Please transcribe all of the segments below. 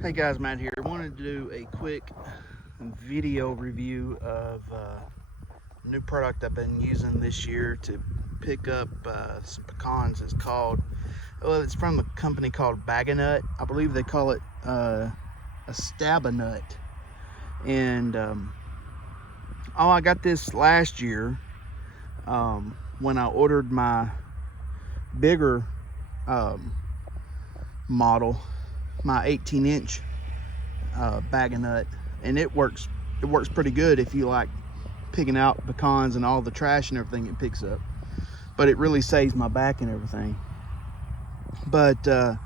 Hey guys, Matt here. I wanted to do a quick video review of a new product I've been using this year to pick up some pecans. It's from a company called Bag-O-Nut. I believe they call it a Stab-A-Nut. And I got this last year when I ordered my bigger model, my 18-inch Bag-O-Nut, and it works pretty good if you like picking out pecans and all the trash and everything it picks up. But it really saves my back and everything. But they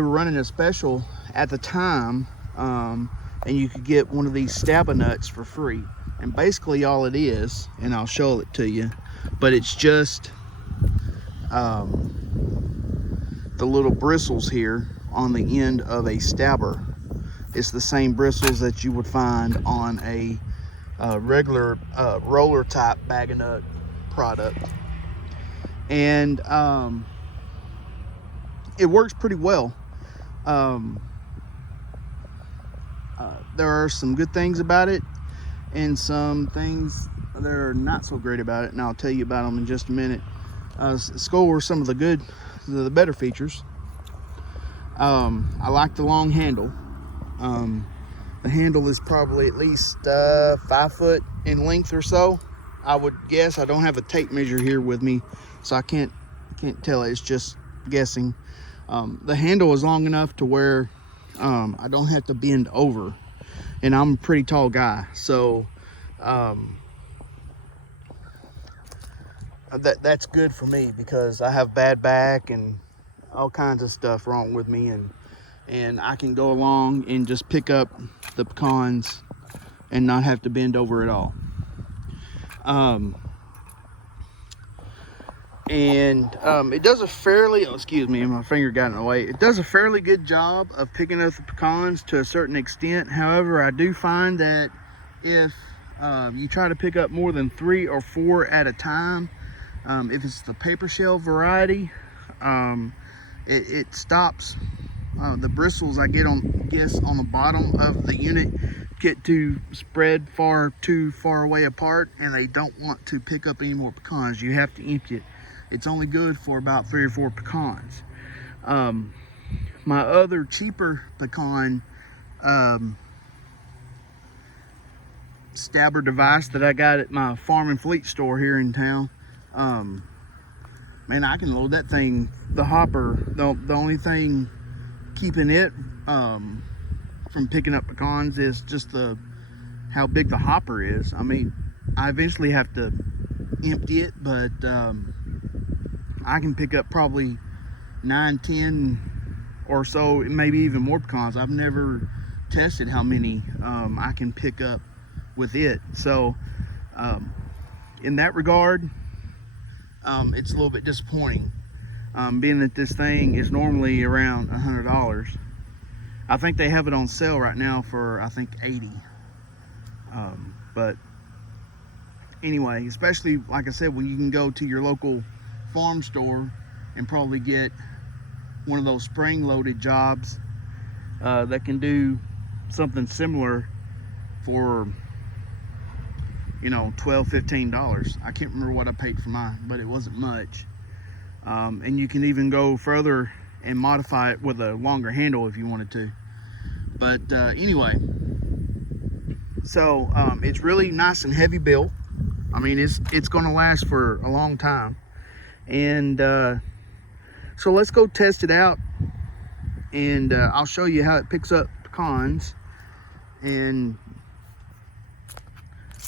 were running a special at the time, and you could get one of these Stab-A-Nuts for free. And basically all it is, and I'll show it to you, but it's just the little bristles here on the end of a stabber. It's the same bristles that you would find on a regular roller type Bag-O-Nut product. And it works pretty well. There are some good things about it and some things that are not so great about it, and I'll tell you about them in just a minute. Let's go over some of the better features. I like the long handle. The handle is probably at least 5 foot in length or so, I would guess. I don't have a tape measure here with me, so I can't tell. It's just guessing. The handle is long enough to where I don't have to bend over, and I'm a pretty tall guy, so that's good for me because I have bad back and all kinds of stuff wrong with me, and I can go along and just pick up the pecans and not have to bend over at all. It does a fairly, excuse me, my finger got in the way. It does a fairly good job of picking up the pecans to a certain extent. However, I do find that if you try to pick up more than 3 or 4 at a time, if it's the paper shell variety, it stops. The bristles I guess on the bottom of the unit get to spread too far away apart, and they don't want to pick up any more pecans. You have to empty it. It's only good for about 3 or 4 pecans. My other cheaper pecan stabber device that I got at my Farm and Fleet store here in town, man, I can load that thing, the hopper. The only thing keeping it from picking up pecans is just how big the hopper is. I mean, I eventually have to empty it, but I can pick up probably 9, 10 or so, maybe even more pecans. I've never tested how many I can pick up with it. So in that regard, it's a little bit disappointing, being that this thing is normally around $100. I think they have it on sale right now for, I think, $80. But anyway, especially like I said, when you can go to your local farm store and probably get one of those spring loaded jobs that can do something similar for, you know, $12, $15. I can't remember what I paid for mine, but it wasn't much. And you can even go further and modify it with a longer handle if you wanted to. But anyway, so it's really nice and heavy built. I mean, it's going to last for a long time. And so let's go test it out, and I'll show you how it picks up pecans and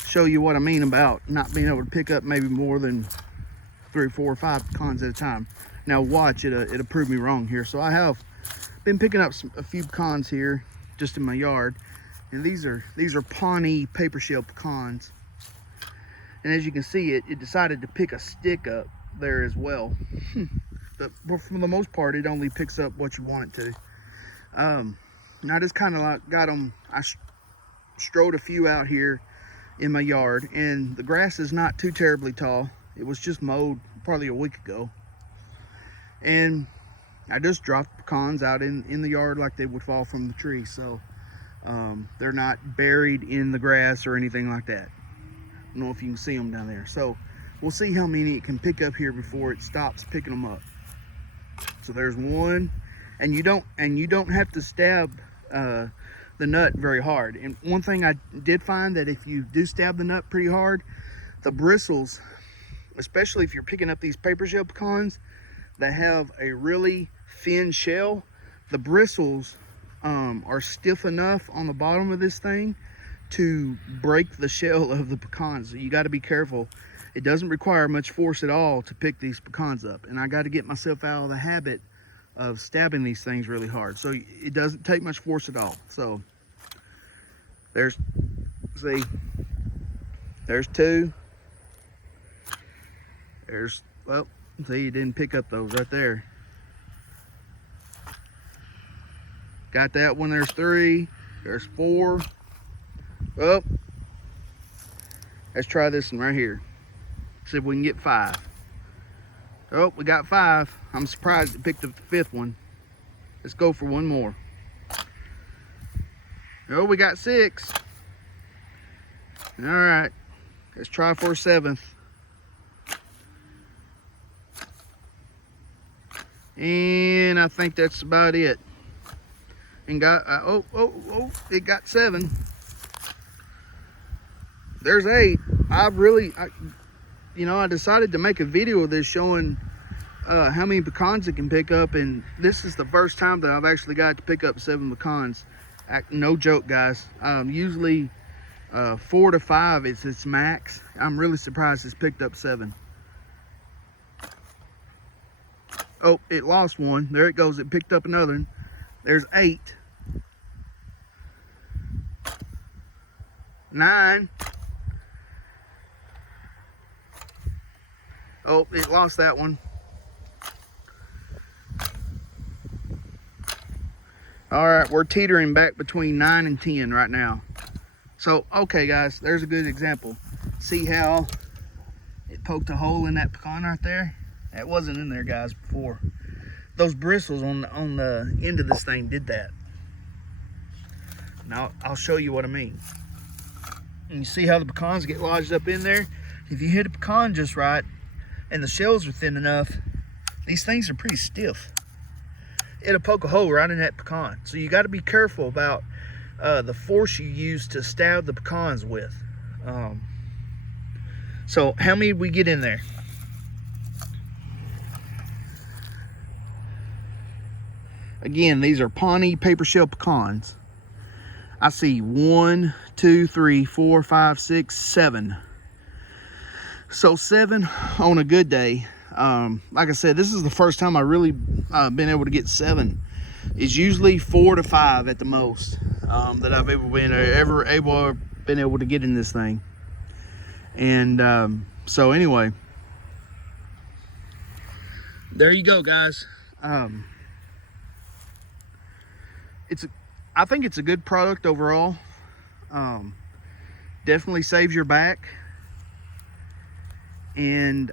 show you what I mean about not being able to pick up maybe more than 3, 4, or 5 pecans at a time. Now watch, it'll prove me wrong here. So I have been picking up a few pecans here just in my yard, and these are Pawnee paper shell pecans. And as you can see, it decided to pick a stick up there as well. But for the most part, it only picks up what you want it to. And I just kind of like got them. I strode a few out here in my yard, and the grass is not too terribly tall. It was just mowed probably a week ago, and I just dropped pecans out in the yard like they would fall from the tree, so they're not buried in the grass or anything like that. I don't know if you can see them down there. So we'll see how many it can pick up here before it stops picking them up. So there's one, and you don't have to stab the nut very hard. And one thing I did find, that if you do stab the nut pretty hard, the bristles, especially if you're picking up these paper shell pecans that have a really thin shell, the bristles are stiff enough on the bottom of this thing to break the shell of the pecans. So you got to be careful. It doesn't require much force at all to pick these pecans up, and I got to get myself out of the habit of stabbing these things really hard. So it doesn't take much force at all. So there's, see, there's two. There's, well, see, you didn't pick up those right there. Got that one. There's three. There's four. Well, let's try this one right here. See if we can get five. Oh, we got five. I'm surprised it picked up the fifth one. Let's go for one more. Oh, we got six. All right, let's try for a seventh. And I think that's about it. And got, it got seven. There's eight. I decided to make a video of this showing how many pecans it can pick up, and this is the first time that I've actually got to pick up 7 pecans. No joke, guys. Usually 4 to 5 is its max. I'm really surprised it's picked up 7. Oh, it lost one. There it goes. It picked up another one. There's 8. 9. Oh, it lost that one. All right, we're teetering back between 9 and 10 right now. So, okay, guys, there's a good example. See how it poked a hole in that pecan right there? That wasn't in there, guys, before. Those bristles on the end of this thing did that. Now, I'll show you what I mean. And you see how the pecans get lodged up in there? If you hit a pecan just right, and the shells are thin enough, these things are pretty stiff. It'll poke a hole right in that pecan. So you got to be careful about the force you use to stab the pecans with. So how many did we get in there? Again, these are Pawnee paper shell pecans. I see 1, 2, 3, 4, 5, 6, 7. So 7 on a good day. Like I said, this is the first time I really been able to get 7. It's usually 4 to 5 at the most that I've ever been able to get in this thing. And so anyway, there you go, guys. I think it's a good product overall. Definitely saves your back. And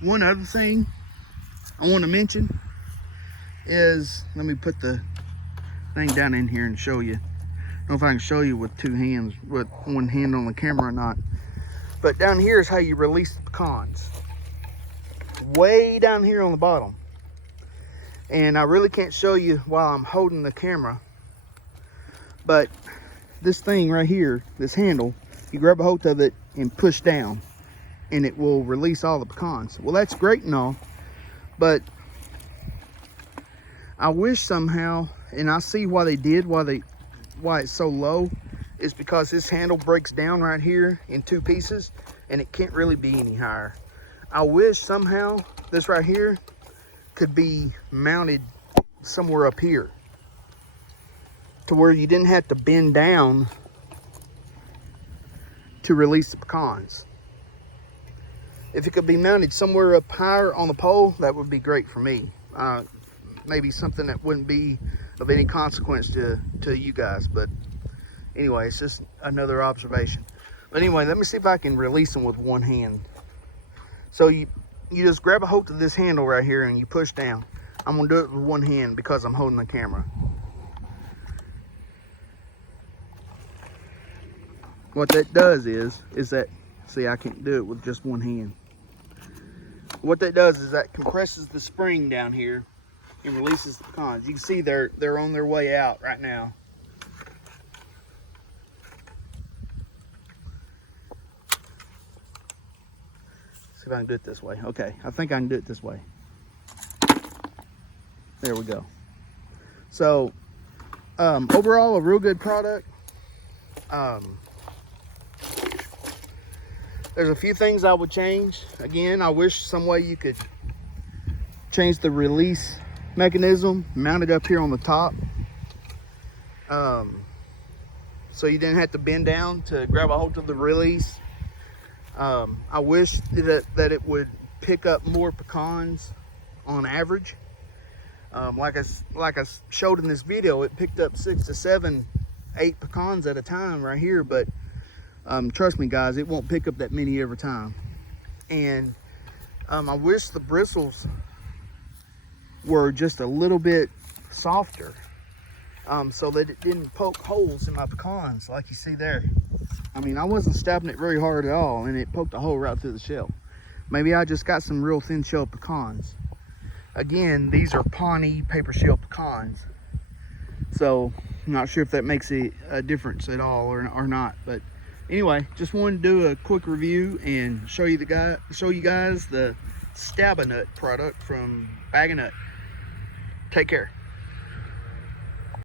one other thing I want to mention is, let me put the thing down in here and show you. I don't know if I can show you with 2 hands, with one hand on the camera or not. But down here is how you release the pecans. Way down here on the bottom. And I really can't show you while I'm holding the camera. But this thing right here, this handle, you grab a hold of it and push down, and it will release all the pecans. Well, that's great and all, but I wish somehow, and I see why they did, why it's so low, is because this handle breaks down right here in 2 pieces, and it can't really be any higher. I wish somehow this right here could be mounted somewhere up here, to where you didn't have to bend down to release the pecans. If it could be mounted somewhere up higher on the pole, that would be great for me. Maybe something that wouldn't be of any consequence to you guys, but anyway, it's just another observation. But anyway, let me see if I can release them with one hand. So you just grab a hold of this handle right here and you push down. I'm gonna do it with one hand because I'm holding the camera. What that does is that, see, I can't do it with just one hand. What that does is that compresses the spring down here and releases the pecans. You can see they're on their way out right now. See if I can do it this way. Okay, I think I can do it this way. There we go. So, overall, a real good product. There's a few things I would change. Again, I wish some way you could change the release mechanism, mount it up here on the top. So you didn't have to bend down to grab a hold of the release. I wish that it would pick up more pecans on average. Like I showed in this video, it picked up 6 to 7, 8 pecans at a time right here, but trust me guys, it won't pick up that many every time. And I wish the bristles were just a little bit softer, so that it didn't poke holes in my pecans like you see there. I mean, I wasn't stabbing it very hard at all, and it poked a hole right through the shell. Maybe I just got some real thin shell pecans. Again, these are Pawnee paper shell pecans, so I'm not sure if that makes a difference at all or not. But anyway, just wanted to do a quick review and show you guys the Stab-A-Nut product from Bag-O-Nut. Take care.